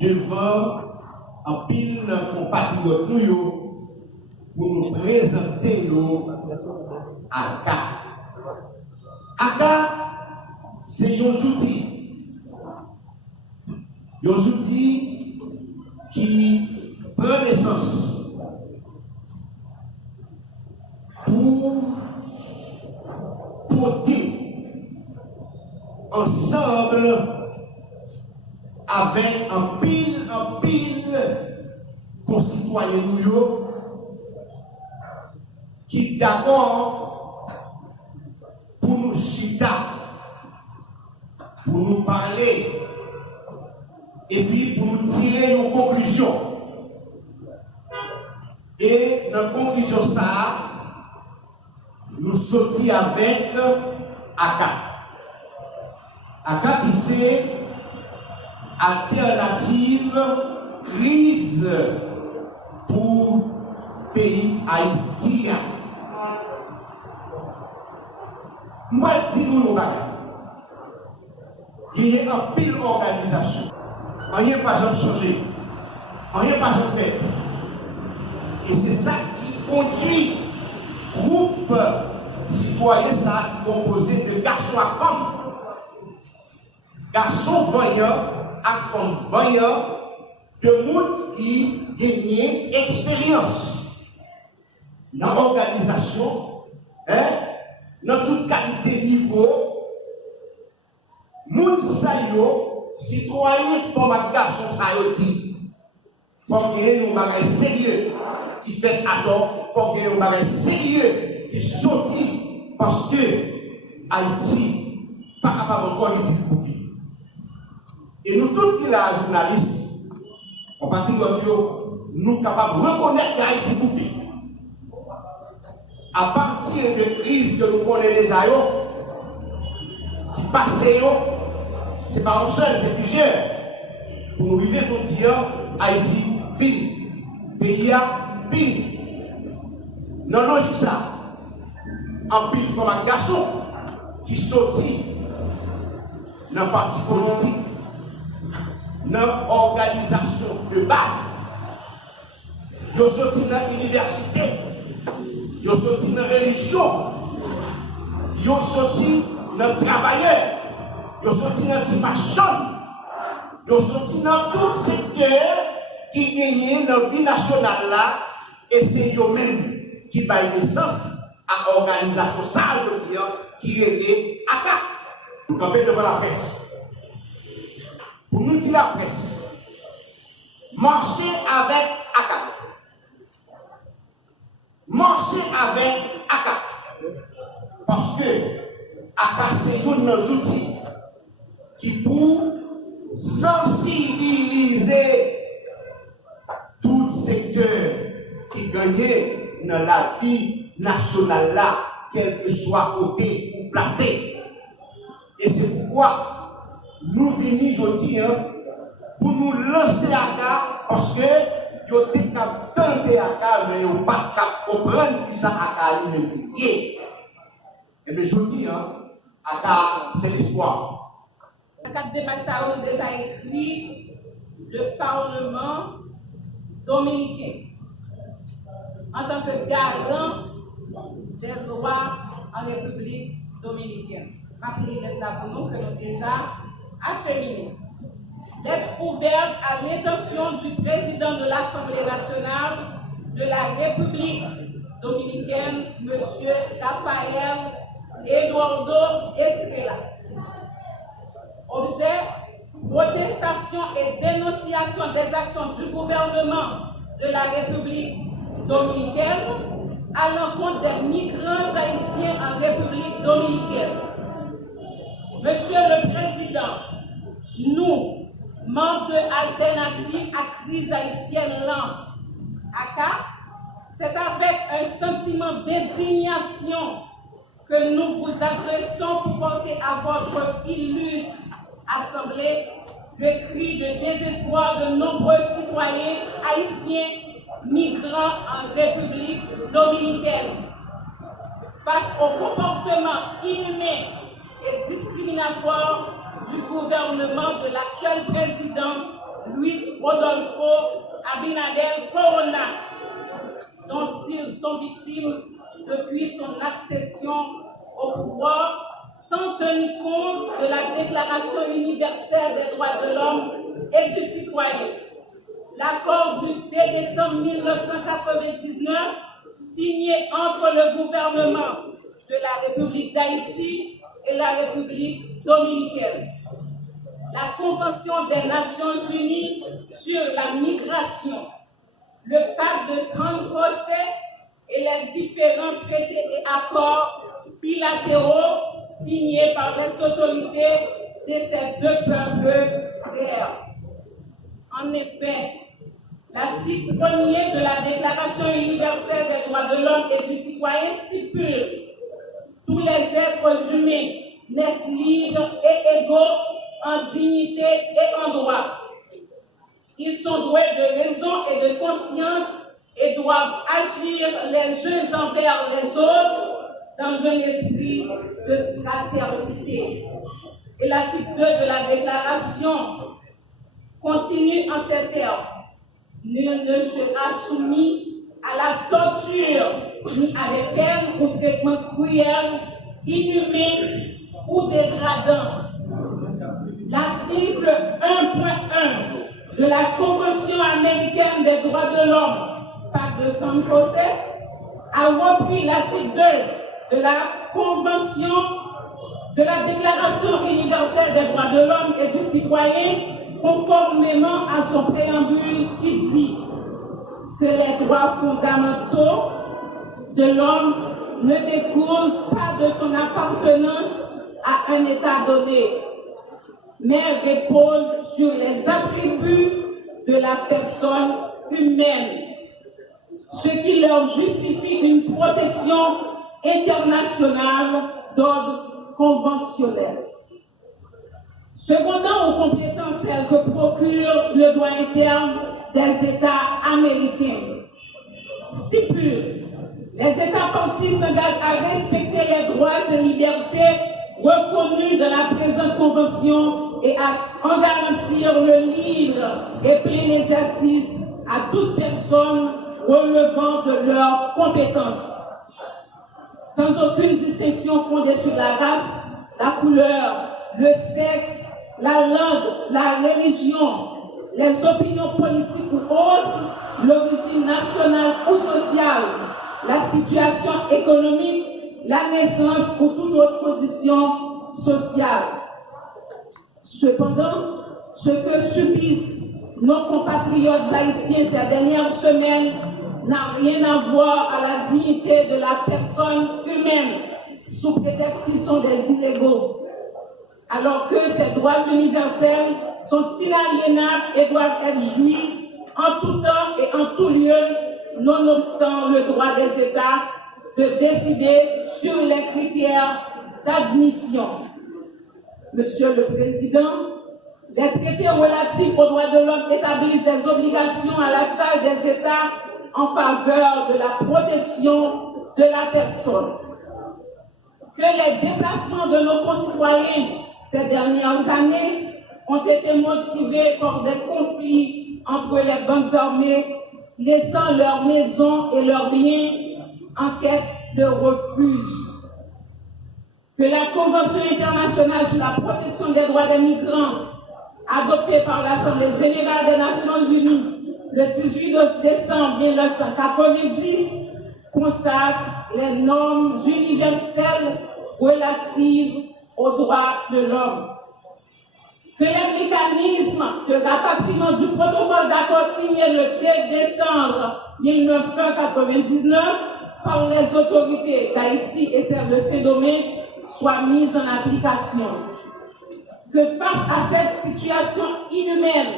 devant un pile compatriote nous pour nous présenter ACA. ACA, c'est un outil. Un outil qui prend naissance pour porter ensemble avec un pile concitoyens nous qui d'accord pour nous chita, pour nous parler et puis pour nous tirer nos conclusions. Et dans la conclusion ça, nous sortis avec ACA. ACA qui c'est alternative crise pour pays Haïti. Moi, je dis nous bagages. Il y a un pile organisation. Rien pas jamais changé. Rien pas jamais fait. Et c'est ça qui conduit groupe citoyen ça composé de garçons à femmes. Garçons voyants à femmes voyants, de monde qui gagnent expérience dans l'organisation, dans toute qualité niveau, monde sayo, citoyen comme un garçon sayo dit, faut qu'il y ait un bagage sérieux qui fait attendre, faut qu'il y ait un bagage sérieux qui sortit parce que Haïti pas capable encore de dire pour lui. Et nous tous qui la journalistes, en particulier, nous capables de reconnaître Haïti pour lui. À partir de crises que nous connaissons déjà, qui passent, ce n'est pas un seul, c'est plusieurs. Pour nous vivre aujourd'hui, Haïti fini. Pays fini. Non, logique ça. En pile comme un garçon qui sortit dans le parti politique, dans l'organisation de base. Ils sont sortis dans l'université, ils sont sortis dans la religion, ils sont sortis dans le travailleur, ils sont sortis dans le marchand, ils sont sortis dans tout secteur qui gagne dans la vie nationale là, et c'est eux-mêmes qui baillent naissance à l'organisation, ça je veux dire, qui est ACA. Nous campons devant la presse. Pour nous dire la presse, marcher avec ACA. Marcher avec ACA. Parce que ACA, c'est un de nos outils qui pour sensibiliser tout secteur qui gagne dans la vie nationale là, quel que soit côté ou placé. Et c'est pourquoi nous venons aujourd'hui pour nous lancer ACA parce que vous êtes capable de ACA, mais vous n'êtes pas capable de comprendre qui ça ACA est. Et bien je dis, ACA, c'est l'espoir. Le 4 de mars a déjà écrit le Parlement dominicain en tant que garant des droits en République dominicaine. Rappelez là pour nous que nous avons déjà acheminé. Lettre ouverte à l'intention du président de l'Assemblée nationale de la République dominicaine, M. Rafael Eduardo Estrella. Objet, protestation et dénonciation des actions du gouvernement de la République dominicaine à l'encontre des migrants haïtiens en République dominicaine. Monsieur le Président, nous, membres de Alternative à crise haïtienne lente, ACA, c'est avec un sentiment d'indignation que nous vous adressons pour porter à votre illustre Assemblée le cri de désespoir de nombreux citoyens haïtiens migrants en République dominicaine. Face au comportement inhumain et discriminatoire du gouvernement de l'actuel président Luis Rodolfo Abinader Corona, dont ils sont victimes depuis son accession au pouvoir, sans tenir compte de la Déclaration universelle des droits de l'homme et du citoyen. L'accord du 2 décembre 1999, signé entre le gouvernement de la République d'Haïti et la République dominicaine. La Convention des Nations Unies sur la migration, le pacte de San José et les différents traités et accords bilatéraux signés par les autorités de ces deux peuples frères. En effet, l'article 1er de la Déclaration universelle des droits de l'homme et du citoyen stipule « Tous les êtres humains naissent libres et égaux en dignité et en droit. Ils sont doués de raison et de conscience et doivent agir les uns envers les autres dans un esprit de fraternité. » Et l'article 2 de la Déclaration continue en ces termes. Nul ne sera soumis à la torture, ni à des peines ou traitements cruels, inhumains ou dégradants. L'article 1.1 de la Convention américaine des droits de l'homme, pacte de San José, a repris l'article 2 de la Convention de la Déclaration universelle des droits de l'homme et du citoyen, conformément à son préambule qui dit que les droits fondamentaux de l'homme ne découlent pas de son appartenance à un État donné, mais reposent sur les attributs de la personne humaine, ce qui leur justifie une protection internationale d'ordre conventionnel. Cependant, aux compétences celles que procure le droit interne des États américains, stipule les États partis s'engagent à respecter les droits et libertés reconnus dans la présente convention et à en garantir le libre et plein exercice à toute personne relevant de leurs compétences, sans aucune distinction fondée sur la race, la couleur, le sexe, la langue, la religion, les opinions politiques ou autres, l'origine nationale ou sociale, la situation économique, la naissance ou toute autre condition sociale. Cependant, ce que subissent nos compatriotes haïtiens ces dernières semaines n'a rien à voir à la dignité de la personne humaine, sous prétexte qu'ils sont des illégaux, alors que ces droits universels sont inaliénables et doivent être jouis en tout temps et en tout lieu, nonobstant le droit des États de décider sur les critères d'admission. Monsieur le Président, les traités relatifs aux droits de l'homme établissent des obligations à la charge des États en faveur de la protection de la personne. Que les déplacements de nos concitoyens ces dernières années ont été motivés par des conflits entre les bandes armées, laissant leurs maisons et leurs biens en quête de refuge. Que la Convention internationale sur la protection des droits des migrants, adoptée par l'Assemblée générale des Nations unies le 18 décembre 1990, consacre les normes universelles relatives aux droits de l'homme. Que les mécanismes de rapatriement du protocole d'accord signé le 2 décembre 1999 par les autorités d'Haïti et celles de Saint-Domingue soient mis en application. Que face à cette situation inhumaine,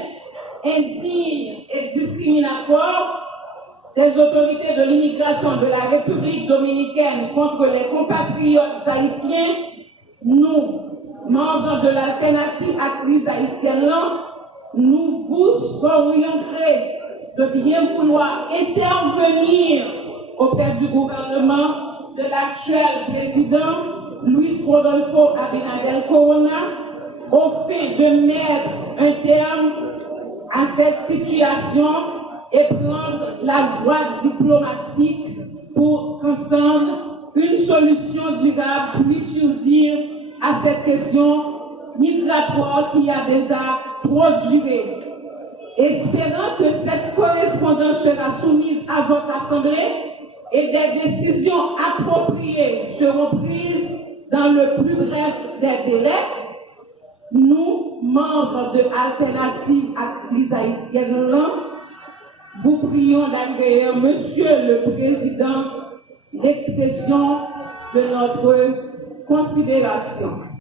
indigne et discriminatoire des autorités de l'immigration de la République dominicaine contre les compatriotes haïtiens, nous, membres de l'alternative à crise haïtienne, nous vous orienterons de bien vouloir intervenir auprès du gouvernement de l'actuel président Luis Rodolfo Abinader Corona au fin de mettre un terme à cette situation et prendre la voie diplomatique pour qu'ensemble, une solution durable puisse surgir à cette question migratoire qui a déjà trop duré. Espérant que cette correspondance sera soumise à votre Assemblée et des décisions appropriées seront prises dans le plus bref des délais, nous, membres de Alternative Actrice Haïtienne, vous prions d'accueillir, Monsieur le Président, l'expression de notre considération.